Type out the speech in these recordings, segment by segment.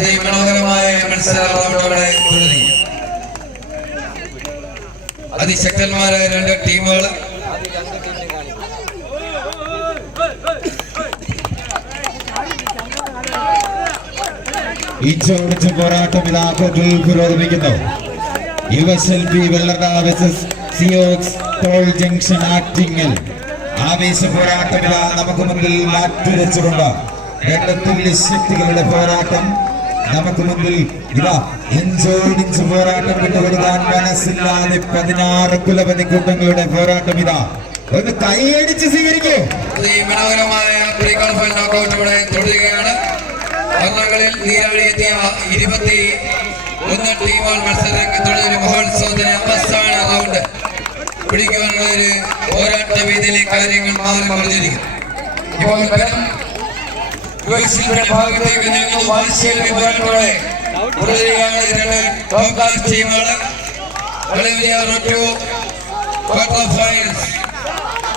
അതിമനോഹരമായ മത്സരങ്ങളോടെ തുടങ്ങി അതിശക്തന്മാരായ രണ്ട് ടീമുകൾ. ഇഞ്ചോടിച്ച പോരാട്ടം ഇതാ കോർട്ടിൽ പുരോഗമിക്കുന്നു. U S L P Vellara junction Attingal ആവേശ പോരാട്ടം ഇതാ നമുക്ക് മുന്നിൽ മാറ്റുരച്ചുകൊണ്ട് രണ്ട് തുല്യ ശക്തികളുടെ പോരാട്ടം നമുക്ക് മുന്നിൽ ഇതാ ഇഞ്ചോടിഞ്ച് പോരാട്ടം വിട്ടുകൊടുക്കാൻ മനസ്സില്ലാതെ പതിനാറ് കുലപതി കൂട്ടങ്ങളുടെ പോരാട്ടം ഇതാ. ഒന്ന് കൈയടിച്ച് സ്വീകരിക്കൂ. ഈ മനോഹരമായ ഇവിടെ ഒരു അവസാന റൗണ്ട് പോരാട്ട വേദിയിലെ കാര്യങ്ങൾ മാറി മറിഞ്ഞിരിക്കുന്നു. ഇപ്പോൾ ബലം യുഎസിന്റെ ഭാഗത്തേക്ക് ഞങ്ങൾ വാശിയേറിയ പോരാട്ടത്തോടെ തുടരുകയാണ്. രണ്ട് ടോപ്പ് ക്ലാസ് ടീമുകൾ കളി ടു ക്വാർട്ടർ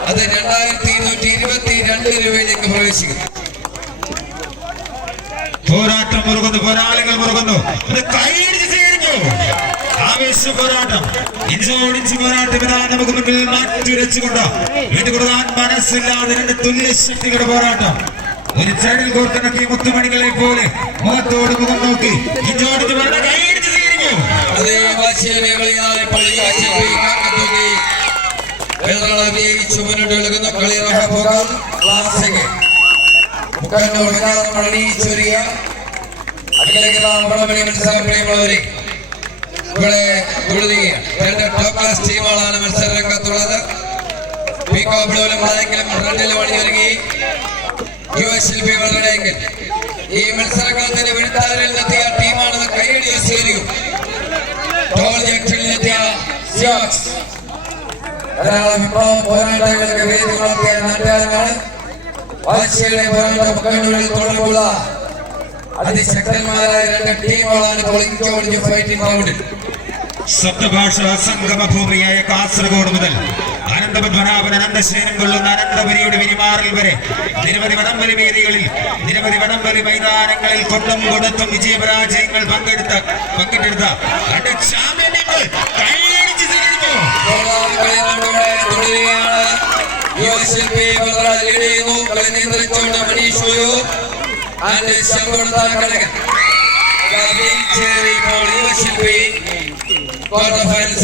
അത് രണ്ടായിരത്തി ഇരുന്നൂറ്റി ഇരുപത്തി രണ്ട് രൂപയിലേക്ക് പ്രവേശിക്കുന്നു. പോരാട്ടം മുറുകുന്നു. പോരാളികൾ മുറുകുന്നു. ഇത് കൈയടിച്ച് ആവേശ പോരാട്ടം. ഇഞ്ചോടിഞ്ച് പോരാട്ടം ഇതാ നമുക്ക് മുന്നിൽ മാറ്റുരച്ചുകൊണ്ട് വിട്ടുകൊടുക്കാൻ മനസ്സില്ലാതെ രണ്ട് തുല്യ ശക്തികളുടെ പോരാട്ടം. ഒരു ചരൽ കോർത്തിണക്കിയ മുത്തുമണികളെ പോലെ മുഖത്തോട് മുഖം നോക്കി. ഇഞ്ചോടിച്ച് പോരാട്ടം കൈയടിച്ച് സ്വീകരിക്കൂ ടോപ്പ് ക്ലാസ് മത്സര രംഗത്തുള്ളത് അണിയൊരുങ്ങി യു എസ് എൽ പി വളരെയെങ്കിൽ ഈ മത്സരകാലത്തിന് ടീമാണെന്ന് കൈയടി സ്വീകരിക്കും ടോൾ അതിശക്തന്മാരായ രണ്ട് ടീമുകളാണ് സപ്തഭാഷ സംഗമ ഭൂമിയായ കാസർഗോഡ് മുതൽ അനന്തപത്മനാഭൻ അനന്തശേനം കൊള്ളുന്ന അനന്തപുരിയുടെ വിരിമാറിൽ വരെ നിരവധി വടംവലി വേദികളിൽ നിരവധി വടംവലി മൈതാനങ്ങളിൽ കൊണ്ടും കൊടുത്തും വിജയപരാജയങ്ങൾ പങ്കെടുത്ത പങ്കിട്ടെടുത്ത രണ്ട് ചാമ്പ്യന്മാർ കൈയടിച്ച് സ്വീകരിക്കൂ. തുടരുകയാണ്